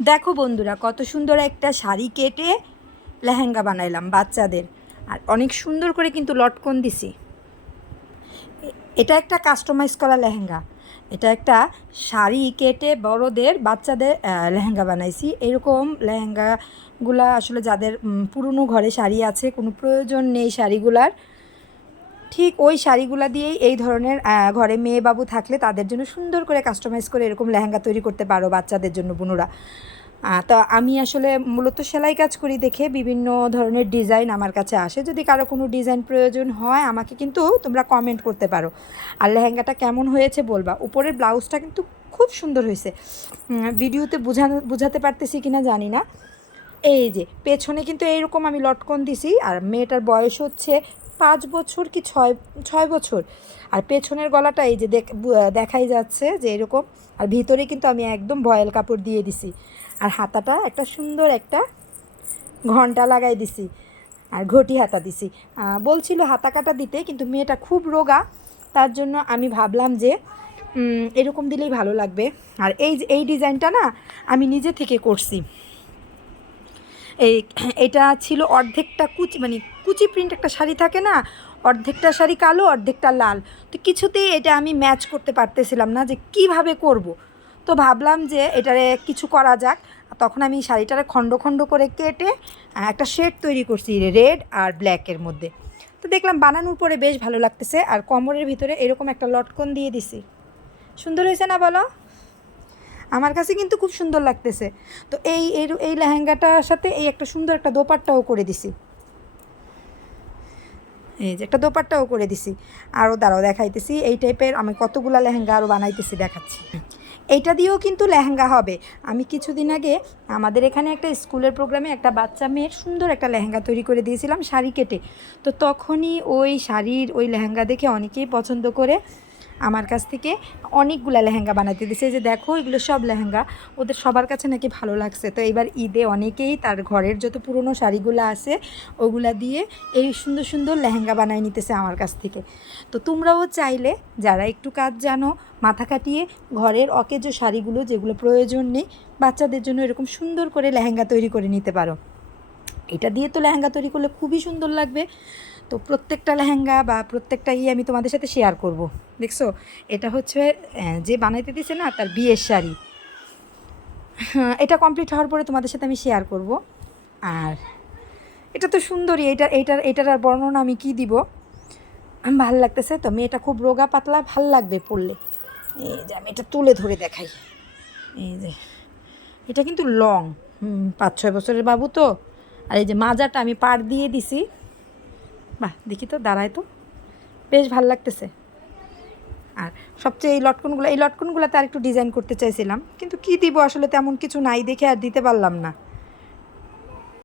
দেখো বন্ধুরা, কত সুন্দর একটা শাড়ি কেটে লেহেঙ্গা বানাইলাম বাচ্চাদের। আর অনেক সুন্দর করে কিন্তু লটকন দিছি। এটা একটা কাস্টমাইজ করা লেহেঙ্গা। এটা একটা শাড়ি কেটে বড়দের বাচ্চাদের লেহেঙ্গা বানাইছি। এরকম লেহেঙ্গাগুলা আসলে যাদের পুরনো ঘরে শাড়ি আছে, কোনো প্রয়োজন নেই শাড়িগুলার, ঠিক ওই শাড়িগুলা দিয়েই এই ধরনের ঘরে মেয়ে বাবু থাকলে তাদের জন্য সুন্দর করে কাস্টমাইজ করে এরকম লেহেঙ্গা তৈরি করতে পারো বাচ্চাদের জন্য বুনুরা। তো আমি আসলে মূলত সেলাই কাজ করি দেখে বিভিন্ন ধরনের ডিজাইন আমার কাছে আসে। যদি কারো কোনো ডিজাইন প্রয়োজন হয় আমাকে কিন্তু তোমরা কমেন্ট করতে পারো। আর লেহেঙ্গাটা কেমন হয়েছে বলবা। উপরের ব্লাউজটা কিন্তু খুব সুন্দর হয়েছে। ভিডিওতে বোঝাতে পারতেছি কিনা জানি না। এই যে পেছনে কিন্তু এইরকম আমি লটকন দিছি। আর মেয়েটার বয়স হচ্ছে 5 বছর কি 6 বছর। আর পেছনের গলাটা এই যে দেখাই যাচ্ছে যে এরকম। আর ভিতরে কিন্তু আমি একদম ভয়েল কাপড় দিয়ে দিছি। আর হাতাটা একটা সুন্দর একটা ঘন্টা লাগাই দিছি। আর ঘটি হাতা দিছি। বলছিল হাতা কাটা দিতে, কিন্তু মেয়েটা খুব রোগা, তার জন্য আমি ভাবলাম যে এরকম দিলেই ভালো লাগবে। আর এই ডিজাইনটা না আমি নিজে থেকে করছি। এটা ছিল অর্ধেকটা কুচি, মানে কুচি প্রিন্ট একটা শাড়ি থাকে না, অর্ধেকটা শাড়ি কালো অর্ধেকটা লাল। তো কিছুতেই এটা আমি ম্যাচ করতে পারতেছিলাম না যে কিভাবে করব। তো ভাবলাম যে এটারে কিছু করা যাক। তখন আমি শাড়িটারে খণ্ড খণ্ড করে কেটে একটা শেড তৈরি করছি রেড আর ব্ল্যাকের মধ্যে। তো দেখলাম বানানোর পরে বেশ ভালো লাগতেছে। আর কোমরের ভিতরে এরকম একটা লটকন দিয়ে দিছি। সুন্দর হয়েছে না বলো? আমার কাছে কিন্তু খুব সুন্দর লাগতেছে। তো এই লেহেঙ্গাটার সাথে এই একটা সুন্দর একটা দোপাট্টাও করে দিছি। এই যে একটা দোপাট্টাও করে দিছি। আরও দাঁড়াও দেখাইতেছি। এই টাইপের আমি কতগুলা লেহেঙ্গা আরও বানাইতেছি, দেখাচ্ছি। এইটা দিয়েও কিন্তু লেহেঙ্গা হবে। আমি কিছুদিন আগে আমাদের এখানে একটা স্কুলের প্রোগ্রামে একটা বাচ্চা মেয়ের সুন্দর একটা লেহেঙ্গা তৈরি করে দিয়েছিলাম শাড়ি কেটে। তো তখনই ওই শাড়ির ওই লেহেঙ্গা দেখে অনেকেই পছন্দ করে আমার কাছ থেকে অনেকগুলো লেহেঙ্গা বানাতে দিছে। যে দেখো এগুলো সব লেহেঙ্গা ওদের সবার কাছে নাকি ভালো লাগছে। তো এবার ঈদে অনেকেই তার ঘরের যত পুরনো শাড়িগুলো আছে ওগুলা দিয়ে এই সুন্দর সুন্দর লেহেঙ্গা বানায় নিতেছে আমার কাছ থেকে। তো তোমরাও চাইলে যারা একটু কাজ জানো, মাথা কাটিয়ে ঘরের অকেজো শাড়িগুলো যেগুলো প্রয়োজন নেই, বাচ্চাদের জন্য এরকম সুন্দর করে লেহেঙ্গা তৈরি করে নিতে পারো। এটা দিয়ে তো লেহেঙ্গা তৈরি করলে খুবই সুন্দর লাগবে। তো প্রত্যেকটা লেহেঙ্গা বা প্রত্যেকটা আমি তোমাদের সাথে শেয়ার করব। দেখছো, এটা হচ্ছে যে বানাইতে দিছে না তার বিয়ের শাড়ি। এটা কমপ্লিট হওয়ার পরে তোমাদের সাথে আমি শেয়ার করব। আর এটা তো সুন্দরই। এটার আর বর্ণনা আমি কি দিব। ভাল লাগতেছে তো। মেয়েটা খুব রোগা পাতলা, ভাল লাগবে পরলে। এই যে আমি এটা তুলে ধরে দেখাই। এই যে এটা কিন্তু লং, 5-6 বছরের বাবু তো। আর এই যে মাজাটা আমি পাড় দিয়ে দিছি। বাহ, দেখি তো, দাঁড়ায় তো, বেশ ভাল লাগতেছে। আর সবচেয়ে এই লটকনগুলোতে আর একটু ডিজাইন করতে চাইছিলাম, কিন্তু কি দিব আসলে তেমন কিছু নাই দেখে আর দিতে পারলাম না।